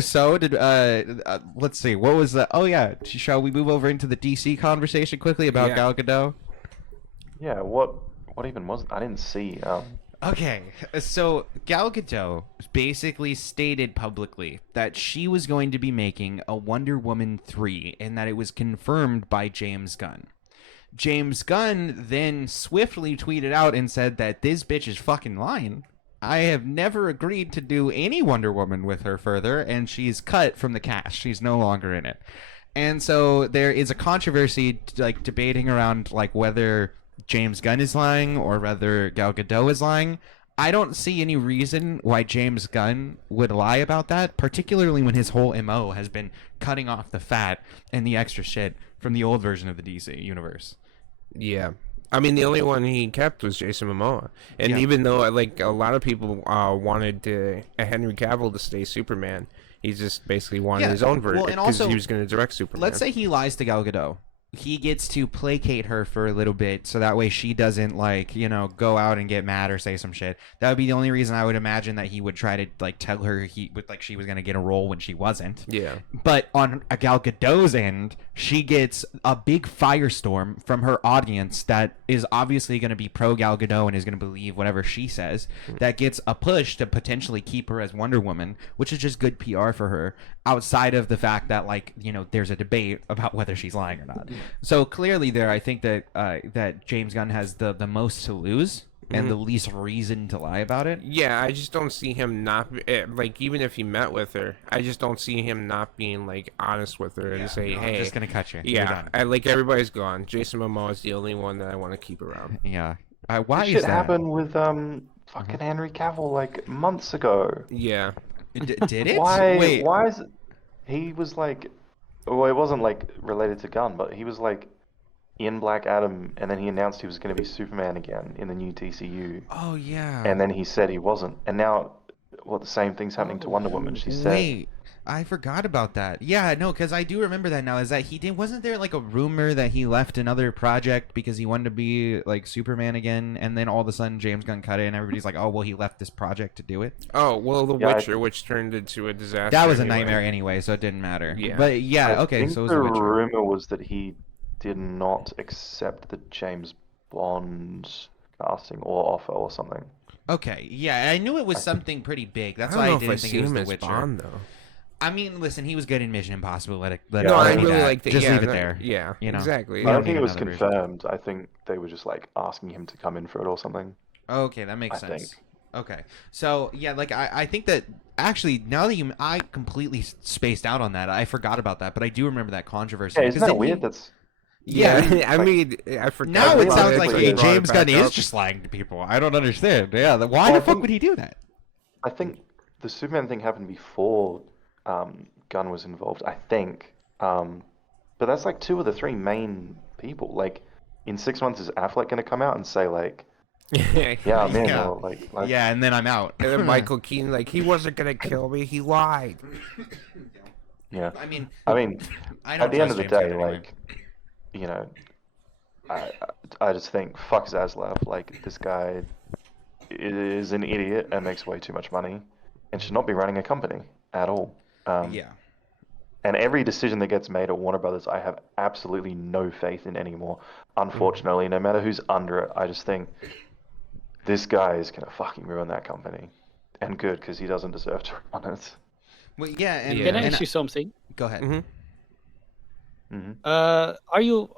So did let's see, what was the? Oh yeah, shall we move over into the DC conversation quickly about Yeah. Gal Gadot? Yeah, what even was I didn't see. Okay, so Gal Gadot basically stated publicly that she was going to be making a Wonder Woman 3 and that it was confirmed by James Gunn. James Gunn then swiftly tweeted out and said that this bitch is fucking lying. I have never agreed to do any Wonder Woman with her further, and she's cut from the cast. She's no longer in it. And so there is a controversy like debating around like whether James Gunn is lying or whether Gal Gadot is lying. I don't see any reason why James Gunn would lie about that, particularly when his whole MO has been cutting off the fat and the extra shit from the old version of the DC universe. Yeah. I mean, the only one he kept was Jason Momoa. And Yeah. even though, like, a lot of people wanted Henry Cavill to stay Superman, he just basically wanted his own version Well, and because also, he was going to direct Superman. let's say he lies to Gal Gadot. He gets to placate her for a little bit so that way she doesn't like, go out and get mad or say some shit. That would be the only reason I would imagine that he would try to like tell her she was going to get a role when she wasn't. Yeah. But on a Gal Gadot's end, she gets a big firestorm from her audience that is obviously going to be pro Gal Gadot and is going to believe whatever she says. That gets a push to potentially keep her as Wonder Woman, which is just good PR for her outside of the fact that there's a debate about whether she's lying or not. So clearly there, I think that that James Gunn has the most to lose and the least reason to lie about it. Yeah, I just don't see him not, like, even if he met with her, I just don't see him not being, like, honest with her and say, hey. I'm just going to cut you. You're Yeah, done. like, everybody's gone. Jason Momoa is the only one that I want to keep around. Yeah. Why This is shit that? happened with fucking Henry Cavill like months ago. Yeah. Did it? Why? Wait. Why is it? He was like, well, it wasn't like related to Gunn, but he was like in Black Adam, and then he announced he was going to be Superman again in the new TCU, Oh yeah. and then he said he wasn't, and now, well, the same thing's happening to Wonder Woman. She said, Wait, I forgot about that. Yeah, no, because I do remember that now. Is that wasn't there like a rumor that he left another project because he wanted to be like Superman again, and then all of a sudden James Gunn cut it, and everybody's like, oh well, he left this project to do it. Oh, well, The Yeah, Witcher, which turned into a disaster. That was a anyway. nightmare anyway, so it didn't matter. Yeah. But yeah, I okay, think so it was the The Witcher. rumor was that he did not accept the James Bond casting or offer or something. Okay, yeah, I knew it was something pretty big. That's I why don't I know if I didn't think see it was him The as Witcher. Bond, though. I mean, listen, he was good in Mission Impossible. Let it No, No, I I be really that. like that. Just Yeah, leave it no, there. Yeah, you know? exactly. We I don't don't think need it was another version. confirmed. I think they were just like asking him to come in for it or something. Okay, that makes I sense. think. Okay, so yeah, like I think that actually now that I completely spaced out on that. I forgot about that, but I do remember that controversy. Yeah, isn't 'cause that then weird? he- That's Yeah, Yeah. I mean, I forgot. Now it Everyone sounds else like like hey, brought James Gunn is up. just lying to people. I don't understand. Yeah, why Well, the I fuck think- would he do that? I think the Superman thing happened before Gunn was involved, I think. But that's like two of the three main people. Like, in 6 months, is Affleck going to come out and say, like, yeah, I'm in, Yeah. or like Yeah, and then I'm out. And then Michael Keaton, like, he wasn't gonna kill me. He lied. yeah. I mean, I mean, I don't at the end of the trust James day, Gunn anyway. like, you know, I just think, fuck Zaslav. Like, this guy is an idiot and makes way too much money and should not be running a company at all. Yeah. And every decision that gets made at Warner Brothers, I have absolutely no faith in anymore. Unfortunately, no matter who's under it, I just think this guy is going to fucking ruin that company. And good, because he doesn't deserve to run it. Well, yeah, and, Yeah. Can I and ask you something? go ahead. Mhm. Hmm. Are you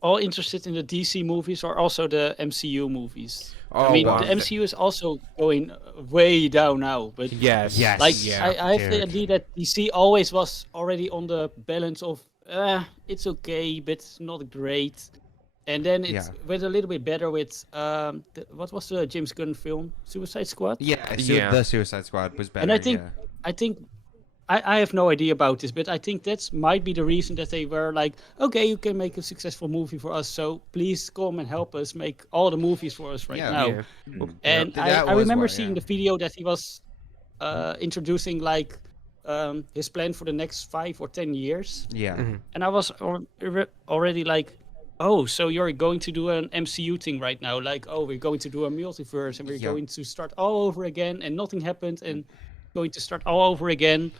all interested in the DC movies or also the MCU movies? Oh, I mean, wow. the MCU is also going way down now, but Yes. Yes. like Yeah, I have the dude. idea that DC always was already on the balance of it's okay, but not great. And then it Yeah. went a little bit better with what was the James Gunn film, Suicide Squad? Yeah, Yeah. the Suicide Squad was better. And I think yeah. I think I have no idea about this, but I think that's might be the reason that they were like, okay, you can make a successful movie for us, so please come and help us make all the movies for us right Yeah. now. Yeah. And That I was remember why, seeing yeah. the video that he was introducing like his plan for the next 5 or 10 years, Yeah. and I was already like, oh, so you're going to do an MCU thing right now? Like, oh, we're going to do a multiverse, and we're Yeah. going to start all over again, and nothing happened, and going to start all over again.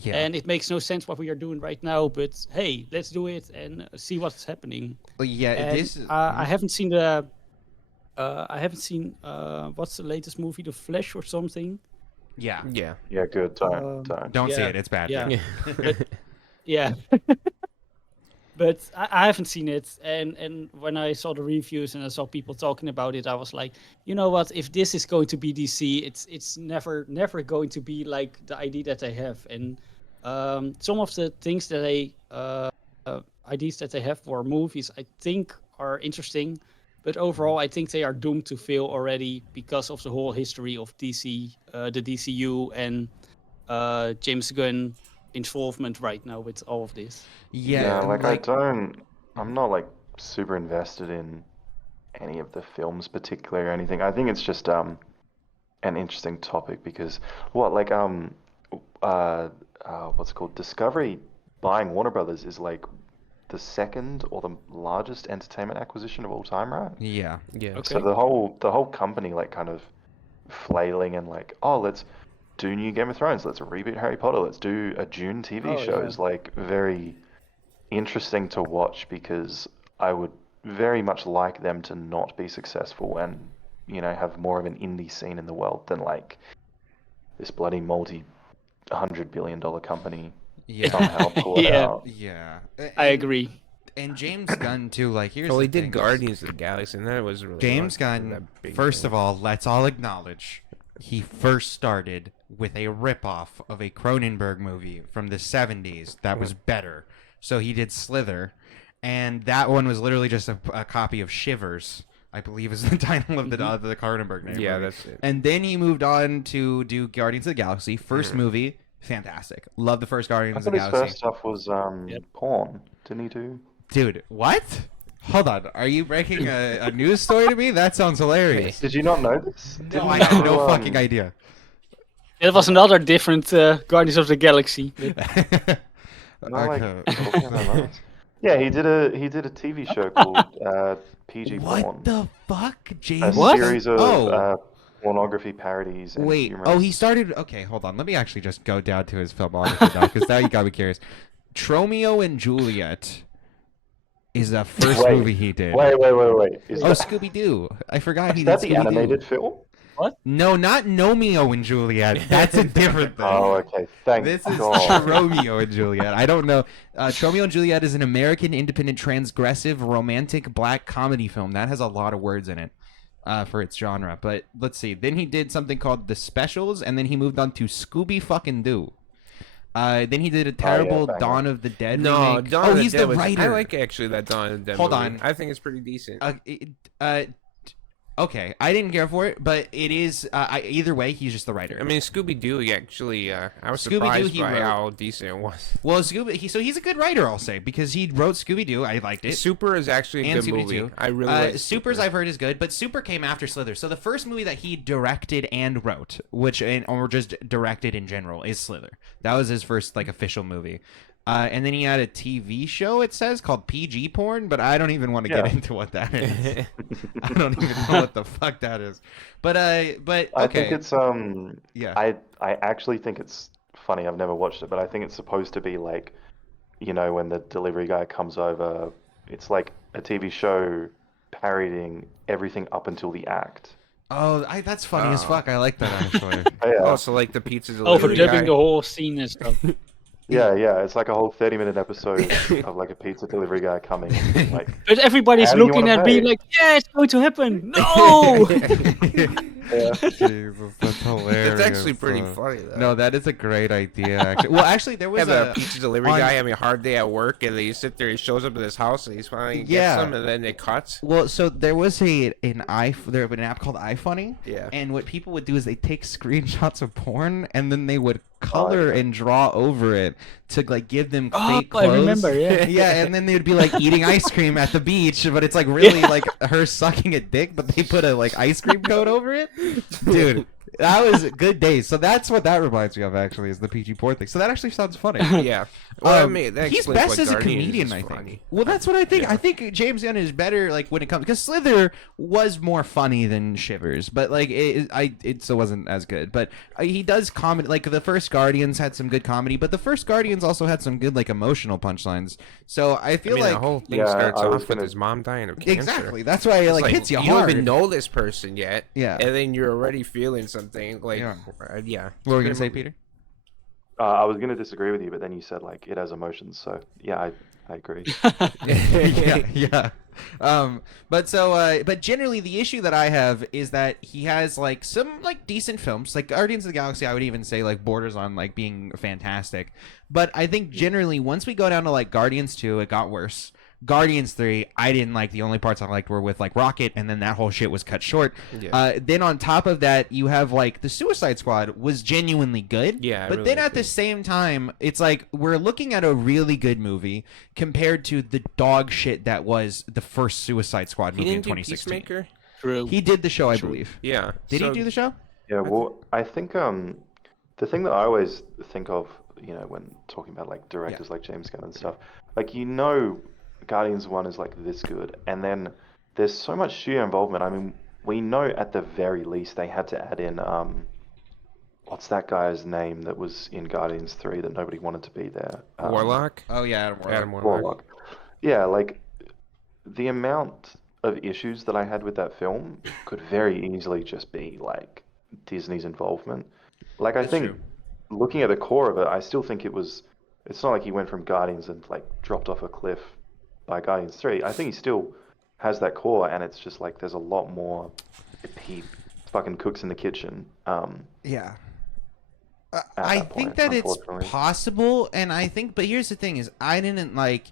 Yeah. And it makes no sense what we are doing right now, but hey, let's do it and see what's happening. Well, yeah, And, this is I haven't seen what's the latest movie, The Flash or something. yeah. Yeah. Yeah, good. Don't. Don't see Yeah, it. It's bad. yeah. Yeah. Yeah. But I haven't seen it, and when I saw the reviews and I saw people talking about it, I was like, you know what? If this is going to be DC, it's never going to be like the idea that they have. And some of the things that ideas that they have for movies, I think are interesting, but overall, I think they are doomed to fail already because of the whole history of DC, the DCU, and James Gunn involvement right now with all of this. Yeah, like I'm not like super invested in any of the films particularly or anything. I think it's just an interesting topic because what's it called? Discovery buying Warner Brothers is like the second or the largest entertainment acquisition of all time, right? yeah. Yeah. Okay. So the whole company like kind of flailing and like, oh, let's do new Game of Thrones, let's reboot Harry Potter, let's do a Dune TV show is like very interesting to watch because I would very much like them to not be successful and, you know, have more of an indie scene in the world than like this bloody multi-$100 billion company Yeah. somehow pull it Yeah. out. Yeah. I agree. And James Gunn too. Like here's Well, the he did thing. Guardians of the Galaxy, and that was really James fun. Gunn, That big first thing. of all, let's all acknowledge he first started with a ripoff of a Cronenberg movie from the 70s that was better. So he did Slither, and that one was literally just a copy of Shivers, I believe is the title of the Cronenberg movie. Yeah, that's it. And then he moved on to do Guardians of the Galaxy. First movie, fantastic. Love the first I Guardians of thought the his Galaxy. first stuff was porn, didn't he do? Dude, what? Hold on. Are you breaking a news story to me? That sounds hilarious. Did you not know this? No, Didn't I he had do, no fucking idea. It was another different Guardians of the Galaxy. No, like, Okay. yeah, he did a TV show called PG What Porn. the fuck, A James? series of Oh. pornography parodies. And Wait. humorous. Oh, he started. Okay, hold on. Let me actually just go down to his filmography now, because now you got me curious. Tromeo and Juliet is the first Wait, movie he did. Wait. Is Oh, that, Scooby Doo. I forgot he is did that the Scooby-Doo. animated film? No, not Nomeo and Juliet. That's a different thing. Oh, okay. Thank This is God. Romeo and Juliet. I don't know. Romeo and Juliet is an American independent transgressive romantic black comedy film. That has a lot of words in it for its genre. But let's see. Then he did something called The Specials, and then he moved on to Scooby fucking Doo. Then he did a terrible banger. Dawn of the Dead No, remake. Dawn Oh, of the he's Dead the was, writer. I like actually that Dawn of the Dead Hold movie. on. I think it's pretty decent. Okay, I didn't care for it, but it is. Either way, he's just the writer. I mean, Scooby Doo. Actually, I was Scooby-Doo, surprised he by wrote. how decent it was. Well, so he's a good writer, I'll say, because he wrote Scooby Doo. I liked it. Super is actually a And good Scooby-Doo. movie. I really like Super's Super. I've heard is good, but Super came after Slither. So the first movie that he directed and wrote, or just directed in general, is Slither. That was his first like official movie. And then he had a TV show, it says, called PG Porn, but I don't even want to get Yeah. into what that is. I don't even know what the fuck that is. But okay. I think it's Yeah. I actually think it's funny. I've never watched it, but I think it's supposed to be like, you know, when the delivery guy comes over, it's like a TV show parodying everything up until the act. Oh, that's funny as fuck. I like that actually. Oh, yeah. Also, like the pizza delivery Overdubbing guy. the whole scene and stuff. Yeah, it's like a whole 30-minute episode of like a pizza delivery guy coming. Like, But everybody's How do you looking wanna at me pay? like, yeah, it's going to happen. No! yeah. Jesus, that's hilarious. That's actually pretty funny though. No, that is a great idea. Actually, well, actually, there was Have a pizza delivery on- guy having a hard day at work, and then you sit there. He shows up at his house, and he's finally Yeah. gets them, and then it cuts. Well, so there was an app called iFunny, Yeah. and what people would do is they take screenshots of porn and then they would color yeah. and draw over it to like give them Oh, fake I clothes. remember, yeah. Yeah, and then they would be like eating ice cream at the beach, but it's like really like her sucking a dick, but they put a like ice cream coat over it. Dude, That was good days. So that's what that reminds me of, actually, is the PG porn thing. So that actually sounds funny. Yeah. Well, I mean, that He's explains best why as a Guardians comedian, is I think. funny. Well, that's what I think. Yeah. I think James Gunn is better, like when it comes, because Slither was more funny than Shivers, but like it still wasn't as good. But he does comedy. Like the first Guardians had some good comedy, but the first Guardians also had some good like emotional punchlines. So I feel the like whole thing Yeah, starts I was off with gonna- his mom dying of cancer. exactly that's why it It's like hits you you hard. don't even know this person yet. Yeah. And then you're already feeling something like, Yeah. yeah. What were we gonna say, Peter? I was going to disagree with you, but then you said like it has emotions, so yeah, I agree. yeah. But generally the issue that I have is that he has like some like decent films, like Guardians of the Galaxy. I would even say like borders on like being fantastic. But I think generally once we go down to like Guardians 2, it got worse. Guardians 3, I didn't like. The only parts I liked were with like Rocket, and then that whole shit was cut short. Yeah. Then on top of that, you have like the Suicide Squad was genuinely good. Yeah, I but really then at the same time, it's like we're looking at a really good movie compared to the dog shit that was the first Suicide Squad He movie in didn't do 2016. Peacemaker? True. He did the show, I True. believe. Yeah. Did he so- do the show? Yeah, well, I think the thing that I always think of, when talking about like directors like James Gunn and stuff, like Guardians 1 is like this good, and then there's so much studio involvement. I mean, we know at the very least they had to add in what's that guy's name that was in Guardians 3 that nobody wanted to be there? Warlock? Oh yeah, Adam Warlock. Adam Warlock. Warlock. Yeah, like the amount of issues that I had with that film could very easily just be like Disney's involvement. Like I That's think true. looking at the core of it, I still think it's not like he went from Guardians and like dropped off a cliff by Guardians 3. I think he still has that core, and it's just like there's a lot more. He fucking cooks in the kitchen. Yeah. At I that think point, that it's unfortunately. possible, and I think, but here's the thing: is I didn't like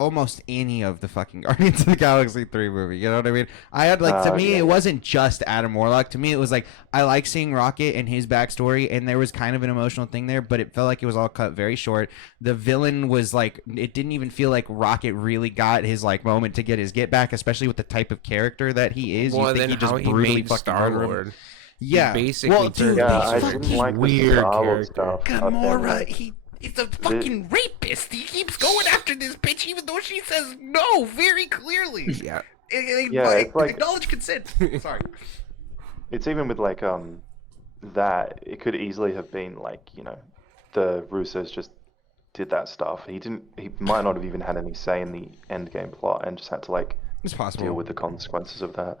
almost any of the fucking Guardians of the Galaxy 3 movie. You know what I mean? I had like to me, yeah. it wasn't just Adam Warlock. To me, it was like I like seeing Rocket and his backstory, and there was kind of an emotional thing there, but it felt like it was all cut very short. The villain was like, it didn't even feel like Rocket really got his like moment to get his get back, especially with the type of character that he is. Well, you think then he just how he brutally made fucking Star murdered him. Lord. Yeah, basically well, dude, turned Yeah, he's I fucking didn't like weird the Star Wars character. stuff. Gamora, he's a fucking rapist. He keeps going after this bitch, even though she says no very clearly. Yeah. Yeah, it's like- acknowledge consent. Sorry. It's even with like that it could easily have been like the Russos just did that stuff. He might not have even had any say in the end game plot and just had to like It's possible. deal with the consequences of that.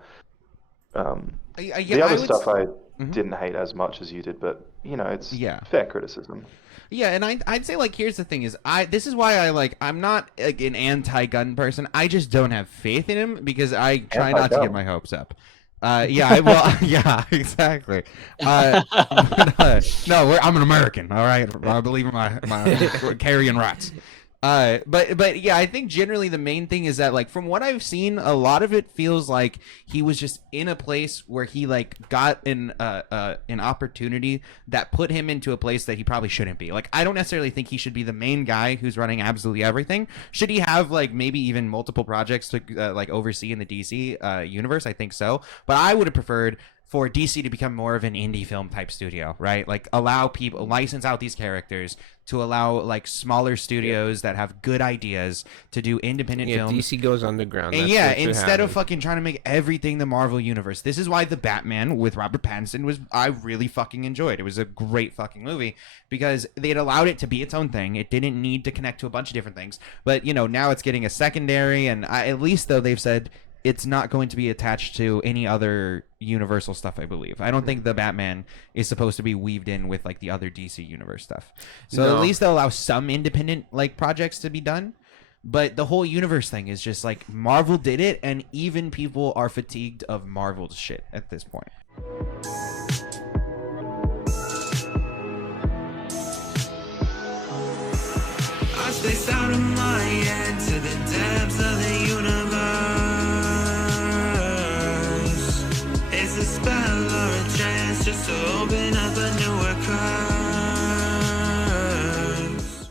Yeah, The other I would stuff I Mhm. didn't hate as much as you did, but it's Yeah. fair criticism. Yeah, and I'd say like here's the thing is this is why I'm not like an anti-gun person. I just don't have faith in him because I try not to get Anti-gun. my hopes up. Yeah, exactly. No, I'm an American. All right, I believe in my carrying rights. But yeah, I think generally the main thing is that like from what I've seen, a lot of it feels like he was just in a place where he like got an opportunity that put him into a place that he probably shouldn't be. Like I don't necessarily think he should be the main guy who's running absolutely everything. Should he have like maybe even multiple projects to like oversee in the DC universe? I think so, but I would have preferred for DC to become more of an indie film type studio, right? Like allow people license out these characters to allow like smaller studios that have good ideas to do independent Yeah, films. DC goes underground. And That's yeah, what should instead of happen. fucking trying to make everything the Marvel universe. This is why the Batman with Robert Pattinson I really fucking enjoyed. It was a great fucking movie because they had allowed it to be its own thing. It didn't need to connect to a bunch of different things. But now it's getting a secondary, and at least though they've said it's not going to be attached to any other Universal stuff, I believe. I don't think the Batman is supposed to be weaved in with like the other DC Universe stuff. So No. at least they'll allow some independent like projects to be done. But the whole universe thing is just like Marvel did it, and even people are fatigued of Marvel's shit at this point. I spaced out of my head to the depths of the universe. It's a spell or a chance just to open up a